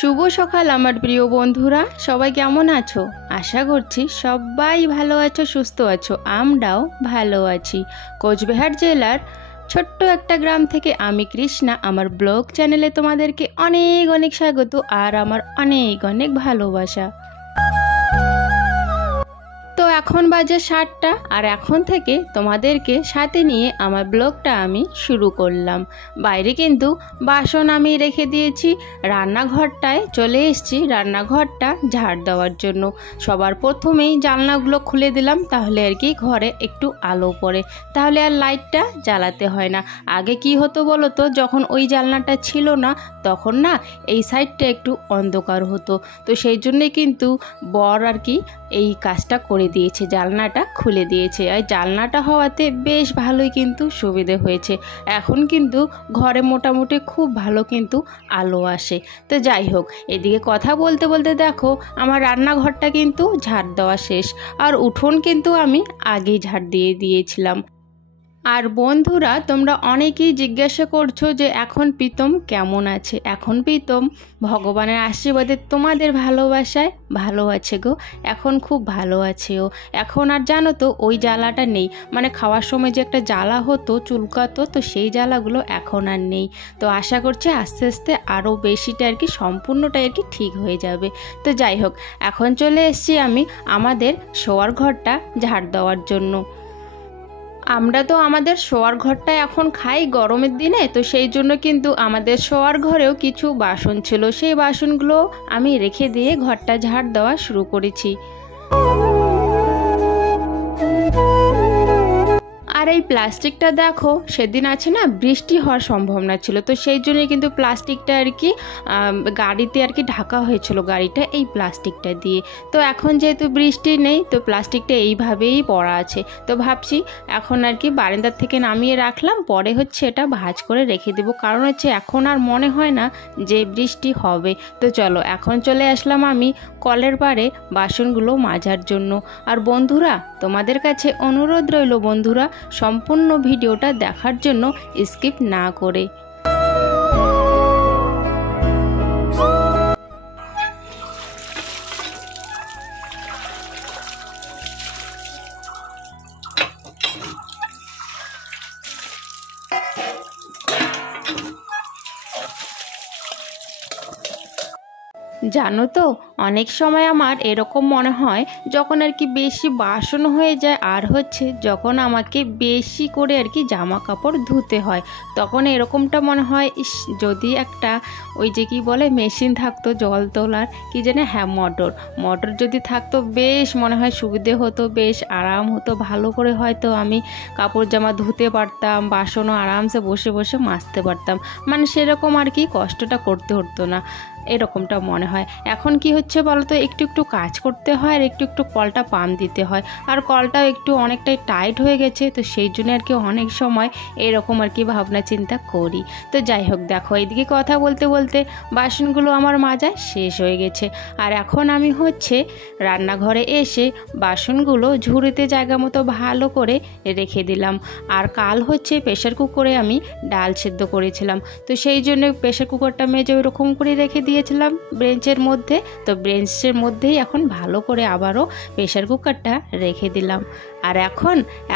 শুভ সকাল আমার প্রিয় বন্ধুরা, সবাই কেমন আছো? আশা করছি সবাই ভালো আছো, সুস্থ আছো। আমরাও ভালো আছি। কোচবিহার জেলার ছোট্ট একটা গ্রাম থেকে আমি কৃষ্ণা আমার ব্লগ চ্যানেলে তোমাদেরকে অনেক অনেক স্বাগত আর আমার অনেক অনেক ভালোবাসা। তো এখন বাজে 7টা আর এখন থেকে তোমাদেরকে সাথে নিয়ে আমার ব্লগটা আমি শুরু করলাম। বাইরে কিন্তু বাসন আমি রেখে দিয়েছি, রান্নাঘরটায় চলে এসেছি রান্নাঘরটা ঝাড় দেওয়ার জন্য। সবার প্রথমেই জানলাগুলো খুলে দিলাম, তাহলে আর কি ঘরে একটু আলো পড়ে, তাহলে আর লাইটটা জ্বালাতে হয় না। আগে কি হতো বলো তো, যখন ওই জানলাটা ছিল না তখন না এই সাইডটা একটু অন্ধকার হতো। তো সেই জন্যে কিন্তু বর আর কি এই কাজটা করে দিয়েছে, জানলাটা খুলে দিয়েছে। আর জানলাটা হওয়াতে বেশ ভালোই কিন্তু সুবিধে হয়েছে। এখন কিন্তু ঘরে মোটামুটি খুব ভালো কিন্তু আলো আসে। তো যাই হোক, এদিকে কথা বলতে বলতে দেখো আমার রান্নাঘরটা কিন্তু ঝাড় দেওয়া শেষ, আর উঠোন কিন্তু আমি আগেই ঝাড় দিয়ে দিয়েছিলাম। আর বন্ধুরা, তোমরা অনেকেই জিজ্ঞাসা করছো যে এখন প্রীতম কেমন আছে। এখন প্রীতম ভগবানের আশীর্বাদে তোমাদের ভালোবাসায় ভালো আছে গো, এখন খুব ভালো আছে ও। এখন আর জানো তো ওই জ্বালাটা নেই, মানে খাওয়ার সময় যে একটা জ্বালা হতো, চুলকাতো, তো সেই জ্বালাগুলো এখন আর নেই। তো আশা করছি আস্তে আস্তে আরও বেশিটা আর কি সম্পূর্ণটাই আর কি ঠিক হয়ে যাবে। তো যাই হোক, এখন চলে এসেছি আমি আমাদের শোয়ার ঘরটা ঝাড় দেওয়ার জন্য। আমরা তো আমাদের শোয়ার ঘরটা এখন খাই গরমের দিনে, তো সেই জন্য কিন্তু আমাদের শোয়ার ঘরেও কিছু বাসন ছিল, সেই বাসনগুলো আমি রেখে দিয়ে ঘরটা ঝাড় দেওয়া শুরু করেছি। আর এই প্লাস্টিকটা দেখো, সেদিন আছে না বৃষ্টি হওয়ার সম্ভাবনা ছিল, তো সেই জন্যই কিন্তু প্লাস্টিকটা আর কি গাড়িতে আর কি ঢাকা হয়েছিল গাড়িটা এই প্লাস্টিকটা দিয়ে। তো এখন যেহেতু বৃষ্টি নেই, তো প্লাস্টিকটা এইভাবেই পড়া আছে। তো ভাবছি এখন আর কি বারান্দার থেকে নামিয়ে রাখলাম, পরে হচ্ছে এটা ভাঁজ করে রেখে দেবো, কারণ হচ্ছে এখন আর মনে হয় না যে বৃষ্টি হবে। তো চলো এখন চলে আসলাম আমি কলের পাড়ে বাসনগুলো মাজার জন্য। আর বন্ধুরা, তোমাদের কাছে অনুরোধ রইল বন্ধুরা, সম্পূর্ণ ভিডিওটা দেখার জন্য স্কিপ না করে। জানো তো, অনেক সময় আমার এরকম মনে হয় যখন আর কি বেশি বাসন হয়ে যায়, আর হচ্ছে যখন আমাকে বেশি করে আর কি জামা কাপড় ধুতে হয়, তখন এরকমটা মনে হয় ইস, যদি একটা ওই যে কি বলে মেশিন থাকতো জল তোলার, কি জানে, হ্যাঁ মোটর যদি থাকতো বেশ মনে হয় সুবিধে হতো, বেশ আরাম হতো, ভালো করে হয়তো আমি কাপড় জামা ধুতে পারতাম, বাসনও আরামসে বসে বসে মাজতে পারতাম, মানে সেরকম আর কি কষ্টটা করতে হতো না, এরকমটা মনে হয়। এখন কি হচ্ছে বলো তো, একটু একটু কাজ করতে হয় আর একটু একটু কলটা পাম্প দিতে হয়, আর কলটাও একটু অনেকটাই টাইট হয়ে গেছে, তো সেই জন্য আর কি অনেক সময় এরকম আর কি ভাবনা চিন্তা করি। তো যাই হোক, দেখো এদিকে কথা বলতে বলতে বাসনগুলো আমার মাজা শেষ হয়ে গেছে, আর এখন আমি হচ্ছে রান্নাঘরে এসে বাসনগুলো ঝুড়িতে জায়গা মতো ভালো করে রেখে দিলাম। আর কাল হচ্ছে প্রেশার কুকারে আমি ডাল সেদ্ধ করেছিলাম, তো সেই জন্য প্রেশার কুকারটা মেজে ওইরকম করে রেখে দিয়েছিলাম ব্রেঞ্চের মধ্যে। তো ব্রেঞ্চের মধ্যেই এখন ভালো করে আবারও প্রেশার কুকারটা রেখে দিলাম। আর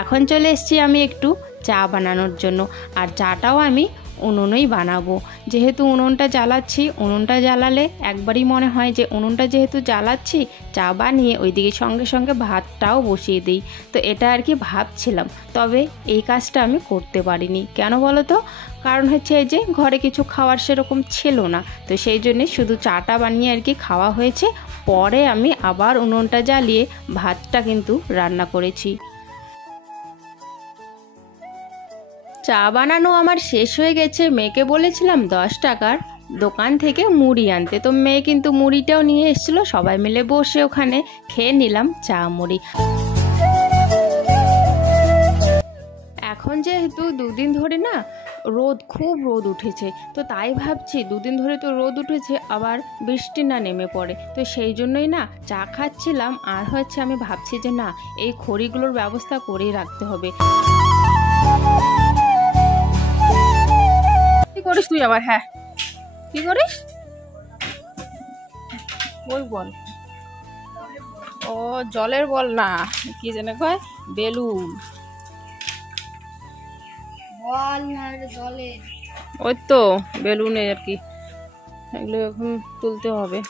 এখন চলে এসেছি আমি একটু চা বানানোর জন্য, আর চাটাও আমি উনুনেই বানাবো। যেহেতু উনুনটা জ্বালাচ্ছি, উনুনটা জ্বালালে একবারই মনে হয় যে উনুনটা যেহেতু জ্বালাচ্ছি, চা বানিয়ে ওইদিকে সঙ্গে সঙ্গে ভাতটাও বসিয়ে দিই। তো এটা আর কি ভাবছিলাম, তবে এই কাজটা আমি করতে পারিনি। কেন বলো তো, কারণ হচ্ছে এই যে ঘরে কিছু খাওয়ার সেরকম ছিল না, তো সেই জন্যে শুধু চাটা বানিয়ে আর কি খাওয়া হয়েছে, পরে আমি আবার উনুনটা জ্বালিয়ে ভাতটা কিন্তু রান্না করেছি। চা বানানো আমার শেষ হয়ে গেছে। মেয়েকে বলেছিলাম 10 টাকার দোকান থেকে মুড়ি আনতে, তো মেয়ে কিন্তু মুড়িটাও নিয়ে এসেছিলো, সবাই মিলে বসে ওখানে খেয়ে নিলাম চা মুড়ি। এখন যেহেতু দুদিন ধরে না খুব রোদ উঠেছে, তো তাই ভাবছি দুদিন ধরে তো রোদ উঠেছে, আবার বৃষ্টি না নেমে পড়ে, তো সেই জন্যই না চা খাচ্ছিলাম। আর হচ্ছে আমি ভাবছি যে না, এই খড়িগুলোর ব্যবস্থা করেই রাখতে হবে। কি করিস তুই আবার? হ্যাঁ, কি করিস? ওই বল, ও জলের বল না, কি যেন কয়, বেলুন বল না জলের, ওই তো বেলুনের আর কি, এগুলো এখন তুলতে হবে।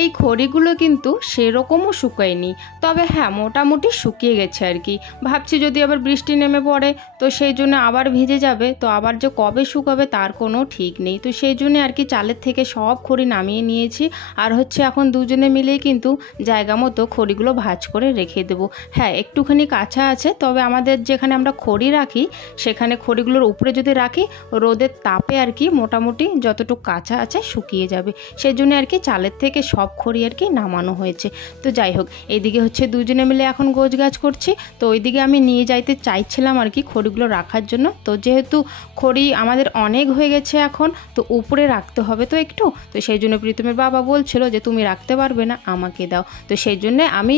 এই খড়িগুলো কিন্তু সেরকমও শুকায়নি, তবে হ্যাঁ মোটামুটি শুকিয়ে গেছে আর কি। ভাবছি যদি আবার বৃষ্টি নেমে পড়ে তো সেই জন্য আবার ভিজে যাবে, তো আবার যে কবে শুকাবে তার কোনো ঠিক নেই। তো সেই জন্য আর কি চালের থেকে সব খড়ি নামিয়ে নিয়েছি, আর হচ্ছে এখন দুজনে মিলেই কিন্তু জায়গা মতো খড়িগুলো ভাঁজ করে রেখে দেবো। হ্যাঁ একটুখানি কাঁচা আছে, তবে আমাদের যেখানে আমরা খড়ি রাখি সেখানে খড়িগুলোর উপরে যদি রাখি রোদের তাপে আর কি মোটামুটি যতটুকু কাঁচা আছে শুকিয়ে যাবে, সেই জন্য আর কি চালের থেকে সব খড়ি আর কি নামানো হয়েছে। তো যাই হোক, এইদিকে হচ্ছে দুজনে মিলে এখন গোছগাছ করছি, তো ওইদিকে আমি নিয়ে যাইতে চাইছিলাম আর কি খড়িগুলো রাখার জন্য। তো যেহেতু খড়ি আমাদের অনেক হয়ে গেছে এখন, তো উপরে রাখতে হবে তো একটু, তো সেই জন্য প্রীতমের বাবা বলছিল যে তুমি রাখতে পারবে না, আমাকে দাও। তো সেই জন্যে আমি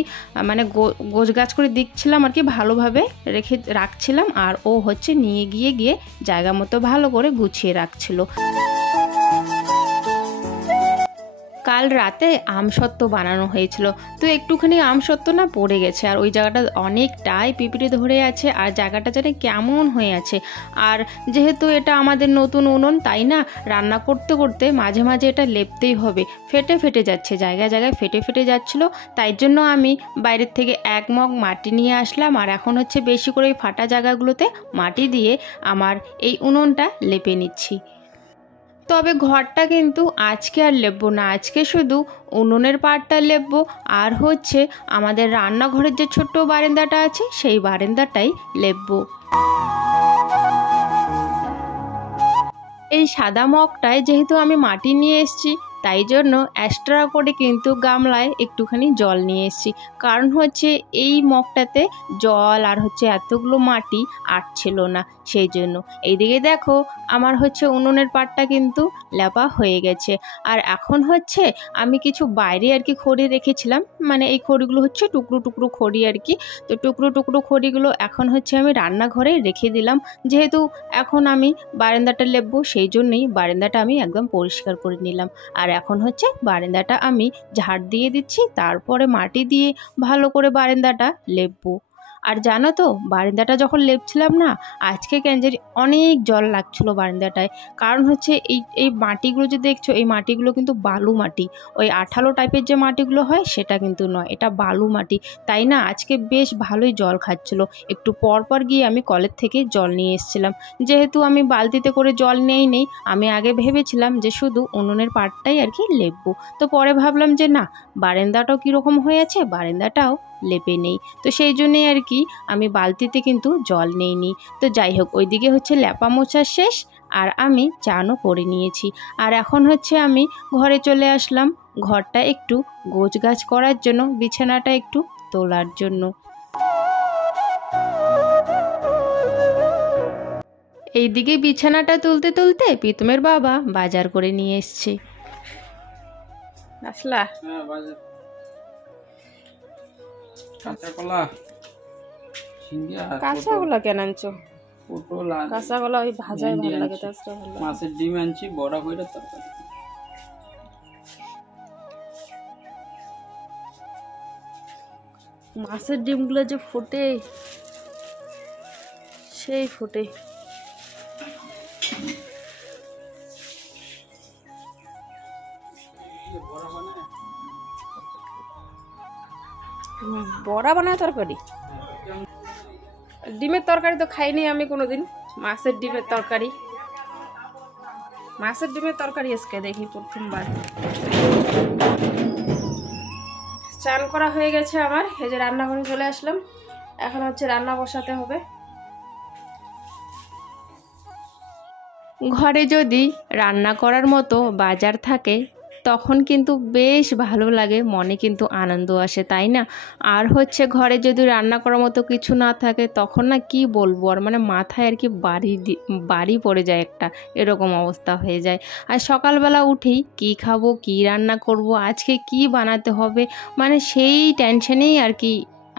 মানে গোছগাছ করে দিচ্ছিলাম আর কি, ভালোভাবে রাখছিলাম, আর ও হচ্ছে নিয়ে গিয়ে জায়গা মতো ভালো করে গুছিয়ে রাখছিল। কাল রাতে আমসত্ত্ব বানানো হয়েছিল, তো একটুখানি আমসত্ত্ব না পড়ে গেছে, আর ওই জায়গাটা অনেকটাই পিঁপড়ে ধরে আছে, আর জায়গাটা যেন কেমন হয়ে আছে। আর যেহেতু এটা আমাদের নতুন উনুন, তাই না রান্না করতে করতে মাঝে মাঝে এটা লেপতেই হবে, ফেটে ফেটে যাচ্ছে, জায়গায় জায়গায় ফেটে ফেটে যাচ্ছিলো। তাই জন্য আমি বাইরের থেকে 1 মগ মাটি নিয়ে আসলাম, আর এখন হচ্ছে বেশি করে ওই ফাটা জায়গাগুলোতে মাটি দিয়ে আমার এই উনুনটা লেপে নিচ্ছি। তবে ঘরটা কিন্তু আজকে আর লেপবো না, আজকে শুধু উনুনের পাড়টা লেপবো, আর হচ্ছে আমাদের রান্নাঘরের যে ছোট্ট বারান্দাটা আছে সেই বারান্দাটাই লেপবো। এই সাদা মগটায় যেহেতু আমি মাটি নিয়ে এসেছি, তাই জন্য এক্সট্রা করে কিন্তু গামলায় একটুখানি জল নিয়ে এসেছি, কারণ হচ্ছে এই মগটাতে জল আর হচ্ছে এতগুলো মাটি আটছিল না, সেই জন্য। এইদিকে দেখো আমার হচ্ছে উনুনের পাটটা কিন্তু লেপা হয়ে গেছে, আর এখন হচ্ছে আমি কিছু বাইরে আর কি খড়ি রেখেছিলাম, মানে এই খড়িগুলো হচ্ছে টুকরো টুকরো খড়ি আর কি, তো টুকরো টুকরো খড়িগুলো এখন হচ্ছে আমি রান্নাঘরে রেখে দিলাম। যেহেতু এখন আমি বারান্দাটা লেপবো সেই জন্যই বারান্দাটা আমি একদম পরিষ্কার করে নিলাম, আর এখন হচ্ছে বারান্দাটা আমি ঝাড় দিয়ে দিচ্ছি, তারপরে মাটি দিয়ে ভালো করে বারান্দাটা লেপবো। আর জানো তো বারান্দাটা যখন লেপছিলাম না, আজকে কেন জানি অনেক জল লাগছিলো বারান্দাটায়, কারণ হচ্ছে এই মাটিগুলো যে দেখছো এই মাটিগুলো কিন্তু বালু মাটি, ওই আঠালো টাইপের যে মাটিগুলো হয় সেটা কিন্তু নয়, এটা বালু মাটি। তাই না আজকে বেশ ভালোই জল খাচ্ছিলো, একটু পর পর গিয়ে আমি কলের থেকে জল নিয়ে এসেছিলাম। যেহেতু আমি বালতিতে করে জল নেই, আমি আগে ভেবেছিলাম যে শুধু উনুনের পাড়টাই আর কি লেপবো, তো পরে ভাবলাম যে না, বারান্দাটাও কীরকম হয়ে আছে, বারান্দাটাও লেপে নেই, তো সেই জন্যেই আর কি আমি বালতিতে কিন্তু জল নেইনি। তো যাই হোক, ওইদিকে হচ্ছে লেপা মোছা শেষ, আর আমি চানও করে নিয়েছি, আর এখন হচ্ছে আমি ঘরে চলে আসলাম ঘরটা একটু গোছগাছ করার জন্য, বিছানাটা একটু তোলার জন্য। এইদিকে বিছানাটা তুলতে তুলতে প্রীতমের বাবা বাজার করে নিয়ে এসছে। আসলা কাঁচাগুলা কেন আনছো? কাঁচাগুলা ওই ভাজায় ভালো লাগে, মাছের ডিম আনছি বড়া কইরা তরকারি। মাছের ডিমগুলো যে ফোটে, সেই ফোটে। বড়া বানায় তরকারি? ডিমের তরকারি তো খাইনি আমি কোনোদিন, মাছের ডিমের তরকারি, মাছের ডিমের তরকারি আজকে দেখি প্রথমবার। চান করা হয়ে গেছে আমার, এই যে রান্নাঘরে চলে আসলাম, এখন হচ্ছে রান্না বসাতে হবে। ঘরে যদি রান্না করার মতো বাজার থাকে তখন কিন্তু বেশ ভালো লাগে, মনে কিন্তু আনন্দ আসে, তাই না? আর হচ্ছে ঘরে যদি রান্না করার মতো কিছু না থাকে তখন না কি বলবো আর, মানে মাথায় আর কি বাড়ি পড়ে যায় একটা, এরকম অবস্থা হয়ে যায়। আর সকালবেলা উঠেই কি খাবো, কি রান্না করব, আজকে কি বানাতে হবে, মানে সেই টেনশনেই আর কি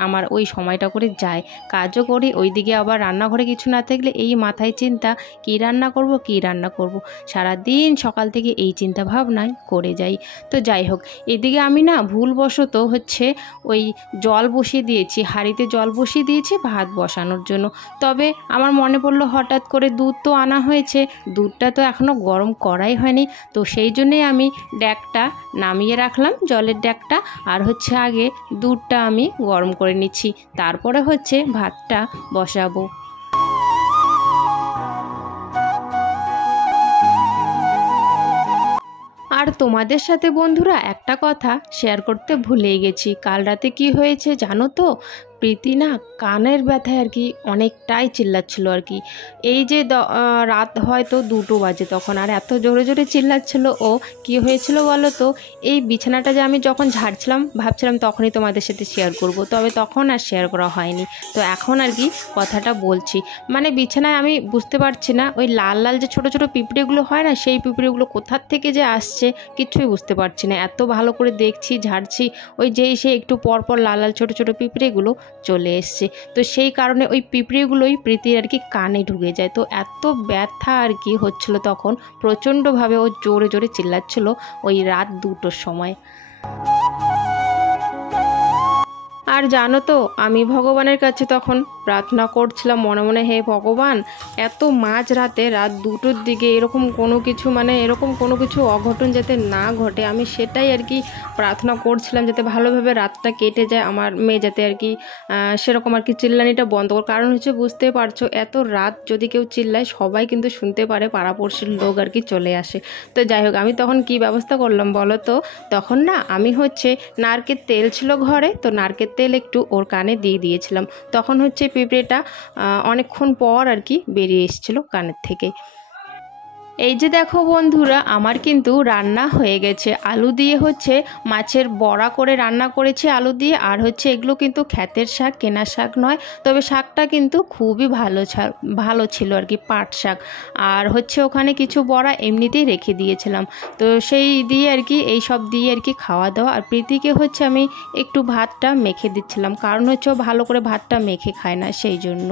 আমার ওই সময়টা করে যায়, কাজও করি, ওইদিকে আবার রান্নাঘরে কিছু না থাকলে এই মাথায় চিন্তা কী রান্না করব কী রান্না করব, সারাদিন সকাল থেকে এই চিন্তা ভাবনায় করে যাই। তো যাই হোক, এদিকে আমি না ভুলবশত হচ্ছে ওই জল বসিয়ে দিয়েছি, হাঁড়িতে জল বসিয়ে দিয়েছি ভাত বসানোর জন্য। তবে আমার মনে পড়লো হঠাৎ করে দুধ তো আনা হয়েছে, দুধটা তো এখনও গরম করাই হয়নি। তো সেই জন্যেই আমি ড্যাকটা নামিয়ে রাখলাম, জলের ড্যাকটা, আর হচ্ছে আগে দুধটা আমি গরম করে নিচ্ছি, তারপরে হচ্ছে ভাতটা বসাবো। আর তোমাদের সাথে বন্ধুরা একটা কথা শেয়ার করতে ভুলেই গেছি। কাল রাতে কি হয়েছে জানো তো? প্রীতি না কানের ব্যথায় আর কি অনেকটাই চিল্লাচ্ছিল আর কি। এই যে রাত হয়তো 2টো বাজে তখন, আর এত জোরে জোরে চিল্লাচ্ছিল ও। কি হয়েছিল বলো তো? এই বিছানাটা যে আমি যখন ঝাড়ছিলাম ভাবছিলাম তখনই তোমাদের সাথে শেয়ার করব, তবে তখন আর শেয়ার করা হয়নি। তো এখন আর কি কথাটা বলছি। মানে বিছানায় আমি বুঝতে পারছি না, ওই লাল লাল যে ছোট ছোট পিঁপড়েগুলো হয় না, সেই পিঁপড়েগুলো কোথার থেকে যে আসছে কিচ্ছুই বুঝতে পারছি না। এত ভালো করে দেখছি, ঝাড়ছি, ওই যেই সে একটু পরপর লাল লাল ছোট ছোট পিঁপড়েগুলো চলে এসছে। তো সেই কারণে ওই পিঁপড়েগুলোই প্রীতির আর কি কানে ঢুকে যায়। তো এত ব্যথা আর কি হচ্ছিল তখন, প্রচণ্ডভাবে ও জোরে জোরে চিল্লাচ্ছিল ওই রাত 2টোর সময়। আর জানো তো, আমি ভগবানের কাছে তখন প্রার্থনা করছিলাম মনে মনে, হে ভগবান, এত মাঝ রাতে রাত 2টোর দিকে এরকম কোনো কিছু, মানে এরকম কোনো কিছু অঘটন যাতে না ঘটে, আমি সেটাই আর কি প্রার্থনা করছিলাম, যাতে ভালোভাবে রাতটা কেটে যায়, আমার মেয়ে যাতে আর কি সেরকম আর কি চিল্লানিটা বন্ধ করে। কারণ হচ্ছে বুঝতে পারছো, এত রাত যদি কেউ চিল্লায় সবাই কিন্তু শুনতে পারে, পাড়াপড়শির লোক আর কি চলে আসে। তো যাই হোক, আমি তখন কি ব্যবস্থা করলাম বলো তো? তখন না আমি হচ্ছে নারকেল তেল ছিল ঘরে, তো নারকেল তেল একটু ওর কানে দিয়ে দিয়েছিলাম। তখন হচ্ছে পিঁপড়েটা অনেকক্ষণ পর আর কি বেরিয়ে এসেছিলো কানের থেকে। এই যে দেখো বন্ধুরা, আমার কিন্তু রান্না হয়ে গেছে। আলু দিয়ে হচ্ছে মাছের বড়া করে রান্না করেছি আলু দিয়ে, আর হচ্ছে এগুলো কিন্তু ক্ষেতের শাক, কেনা শাক নয়, তবে শাকটা কিন্তু খুবই ভালো ছিল আর কি, পাট শাক। আর হচ্ছে ওখানে কিছু বড়া এমনিতেই রেখে দিয়েছিলাম, তো সেই দিয়ে আর কি এই সব দিয়ে আর কি খাওয়া দাওয়া। আর প্রীতিকে হচ্ছে আমি একটু ভাতটা মেখে দিচ্ছিলাম, কারণ হচ্ছে ও ভালো করে ভাতটা মেখে খায় না, সেই জন্য।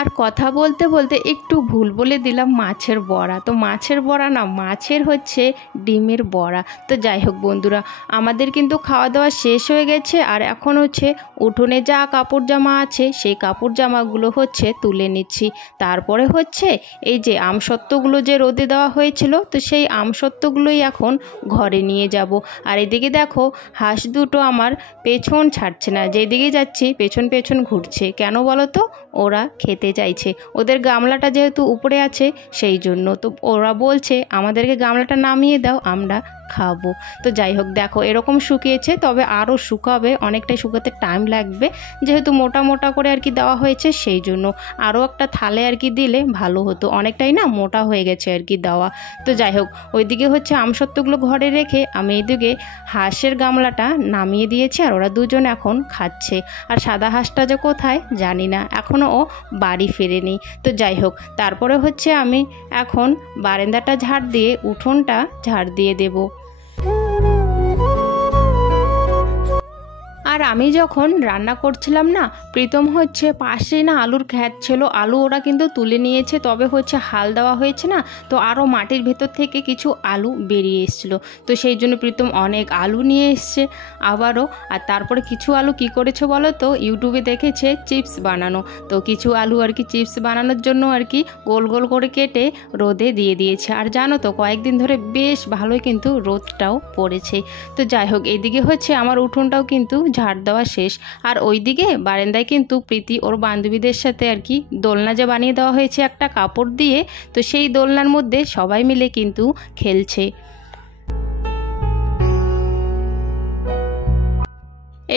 আর কথা বলতে বলতে একটু ভুল বলে দিলাম মাছের বড়া। তো মাছের বড়া না, মাছের হচ্ছে ডিমের বড়া। তো যাই হোক বন্ধুরা, আমাদের কিন্তু খাওয়া দাওয়া শেষ হয়ে গেছে, আর এখন হচ্ছে উঠোনে যা কাপড় জামা আছে সেই কাপড় জামাগুলো হচ্ছে তুলে নিচ্ছি। তারপরে হচ্ছে এই যে আমসত্ত্বগুলো যে রোদে দেওয়া হয়েছিল, তো সেই আমসত্ত্বগুলোই এখন ঘরে নিয়ে যাব। আর এদিকে দেখো, হাঁস দুটো আমার পেছন ছাড়ছে না, যেদিকে যাচ্ছি পেছন পেছন ঘুরছে। কেন বলো তো? ওরা খেতে চাইছে, ওদের গামলাটা যেহেতু উপরে আছে সেই জন্য। তো ওরা বলছে আমাদেরকে গামলাটা নামিয়ে দাও, আমরা খাবো। তো যাই হোক, দেখো এরকম শুকিয়েছে, তবে আরও শুকাবে, অনেকটাই শুকাতে টাইম লাগবে, যেহেতু মোটা মোটা করে আর কি দেওয়া হয়েছে সেই জন্য। আরও একটা থালে আর কি দিলে ভালো হতো, অনেকটাই না মোটা হয়ে গেছে আর কি দেওয়া। তো যাই হোক, ওইদিকে হচ্ছে আমসত্ত্বগুলো ঘরে রেখে আমি এইদিকে হাঁসের গামলাটা নামিয়ে দিয়েছি, আর ওরা দুজন এখন খাচ্ছে। আর সাদা হাঁসটা যে কোথায় জানি না, এখনও ও বাড়ি ফেরেনি। তো যাই হোক, তারপরে হচ্ছে আমি এখন বারান্দাটা ঝাড় দিয়ে উঠোনটা ঝাড় দিয়ে দেবো। আর আমি যখন রান্না করছিলাম না, প্রীতম হচ্ছে পাশে না আলুর ক্ষেত ছিল, আলু ওরা কিন্তু তুলে নিয়েছে, তবে হচ্ছে হাল দেওয়া হয়েছে না, তো আরও মাটির ভেতর থেকে কিছু আলু বেরিয়ে এসেছিলো। তো সেই জন্য প্রীতম অনেক আলু নিয়ে এসছে আবারও। আর তারপরে কিছু আলু কি করেছে বলো তো? ইউটিউবে দেখেছে চিপস বানানো, তো কিছু আলু আর কি চিপস বানানোর জন্য আর কি গোল গোল করে কেটে রোদে দিয়ে দিয়েছে। আর জানো তো, কয়েকদিন ধরে বেশ ভালোই কিন্তু রোদটাও পড়েছে। তো যাই হোক, এইদিকে হচ্ছে আমার উঠোনটাও কিন্তু ঝাড় দেওয়া শেষ। আর ওইদিকে বারান্দায় কিন্তু প্রীতি ওর বান্ধবীদের সাথে আর কি দোলনা যে বানিয়ে দেওয়া হয়েছে একটা কাপড় দিয়ে, তো সেই দোলনার মধ্যে সবাই মিলে কিন্তু খেলছে।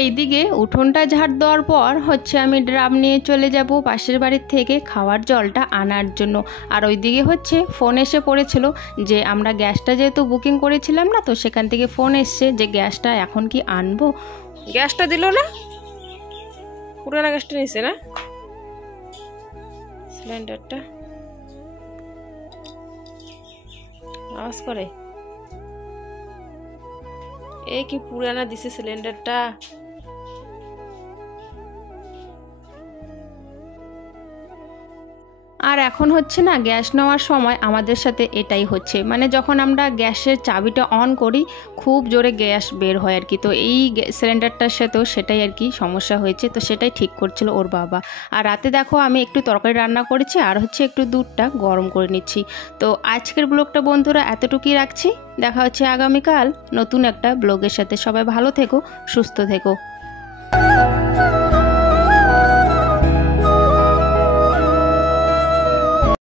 এইদিকে উঠোনটা ঝাড় দেওয়ার পর হচ্ছে আমি ড্রাম নিয়ে চলে যাব পাশের বাড়ির থেকে খাওয়ার জলটা আনার জন্য। আর ওইদিকে হচ্ছে ফোন এসে পড়েছিল যে আমরা গ্যাসটা যেহেতু বুকিং করেছিলাম না, তো সেখান থেকে ফোন এসছে যে গ্যাসটা এখন কি আনবো। গ্যাসটা দিল না, পুরানা গ্যাসটা নিছে না, সিলিন্ডারটা আওয়াজ করে। এই কি পুরানা দিছে সিলিন্ডারটা, আর এখন হচ্ছে না গ্যাস নেওয়ার সময় আমাদের সাথে এটাই হচ্ছে, মানে যখন আমরা গ্যাসের চাবিটা অন করি খুব জোরে গ্যাস বের হয় আর কি। তো এই সিলিন্ডারটার সাথেও সেটাই আর কি সমস্যা হয়েছে, তো সেটাই ঠিক করছিল ওর বাবা। আর রাতে দেখো আমি একটু তরকারি রান্না করেছি আর হচ্ছে একটু দুধটা গরম করে নিচ্ছি। তো আজকের ব্লগটা বন্ধুরা এতটুকুই রাখছি, দেখা হচ্ছে আগামীকাল নতুন একটা ব্লগের সাথে। সবাই ভালো থেকো, সুস্থ থেকো।